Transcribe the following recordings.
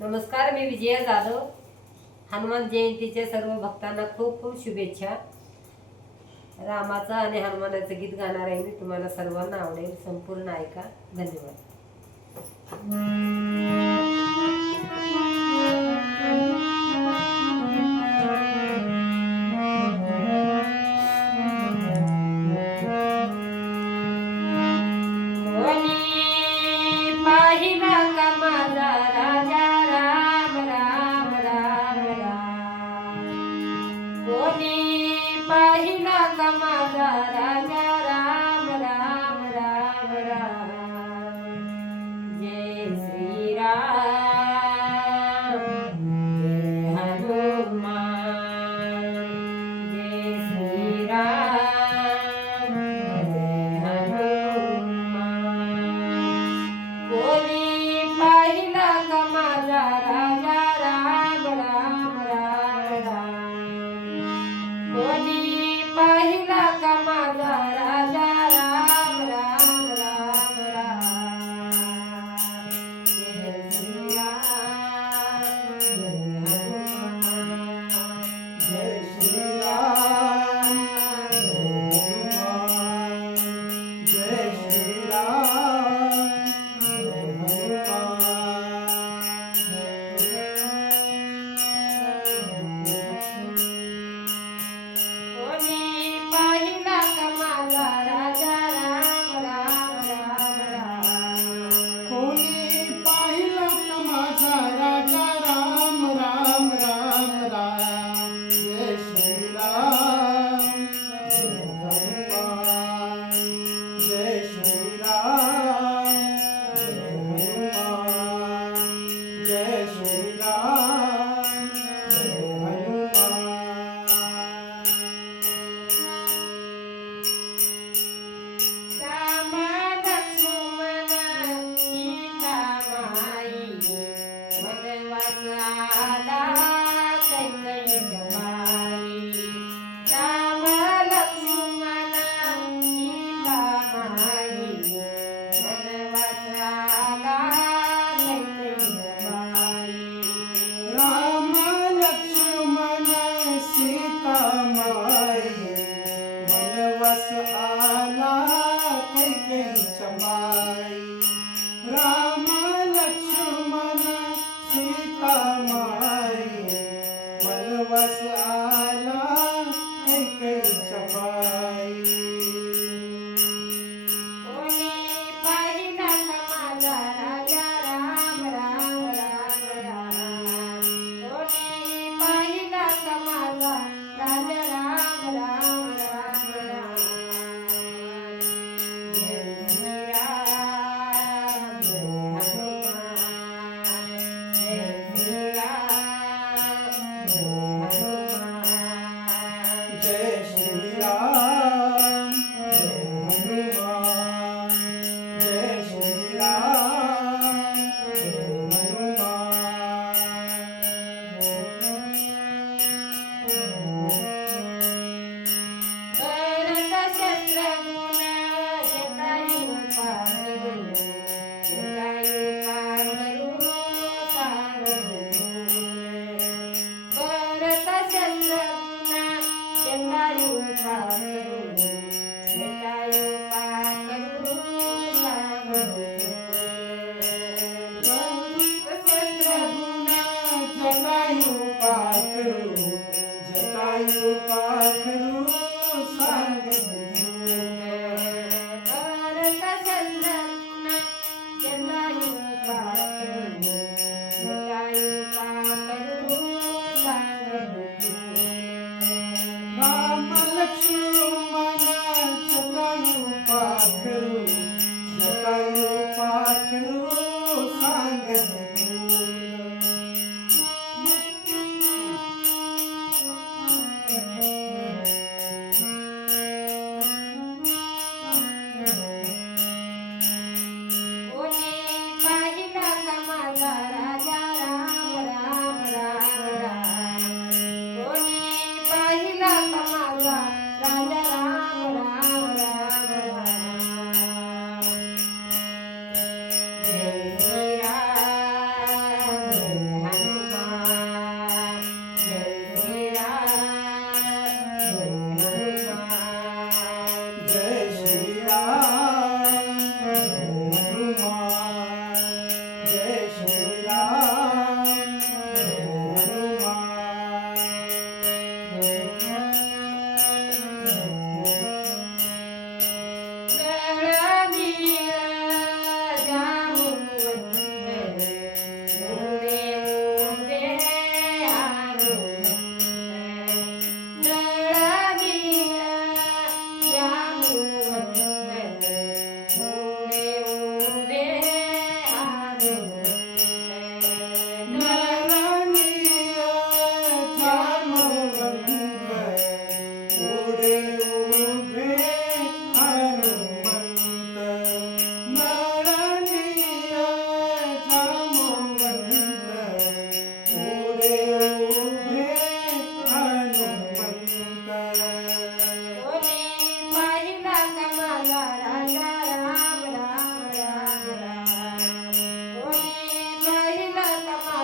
नमस्कार, मी विजया जाधव. हनुमान जयंतीच्या सर्व भक्तांना खूप खूप शुभेच्छा. रामाचं आणि हनुमानाचं गीत गाणार आहे मी. तुम्हाला सर्वांना आवडेल. संपूर्ण ऐका. धन्यवाद. पाहिला का माझा राजा राम राम राम राम. कोणी पाहिला का माझा राजा राम राम राम राम. जय श्रीराम जय हनुमान. जय श्रीराम जय हनुमान. कोणी पाहिला का माझा राजा राम राम राम राम. कोणी पाहिला का माझा राजा राम राम राम राम. जय श्रीराम जय हनुमान. जय श्रीराम जय हनुमान. जय श्रीराम जय हनुमान. कोणी पाहिला का माझा राजा राम राम राम राम. कोणी पाहिला का माझा राजा राम राम राम राम. जय श्रीराम जय हनुमान. जय श्रीराम जय हनुमान. जय श्रीराम जय हनुमान. राम लक्ष्मण सीता माई. वनवास आला कैकेयीच्या माई. राम लक्ष्मण सीता माई. वनवास आला कैकेयीच्या माई. राम लक्ष्मण सीता माई. वनवास आला कैकेयीच्या माई. राम लक्ष्मण सीता माई. वनवास आला कैकेयीच्या माई. कोणी पाहिला का माझा राजा राम राम राम राम. कोणी पाहिला का माझा राजा राम राम राम राम. जय श्रीराम जय हनुमान. जय श्रीराम जय हनुमान. जय श्रीराम जय हनुमान. जय श्रीराम जय हनुमान. भरत शत्रुघ्न जटायु पांडु. जटायु पांडु सांगून. भरत शत्रुघ्न जटायु पांडु. जटायु पांडु सांगून. शत्रुघ्न जटायु पाखरू. जटायु पाखरू सांगून. भरत शत्रुघ्न जटायु पांडु. जटायु पांडु सांगून. राम लक्ष्मण जटायु पाखरू. जटायु पाखरू सांगून.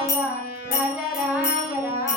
राजा राम राम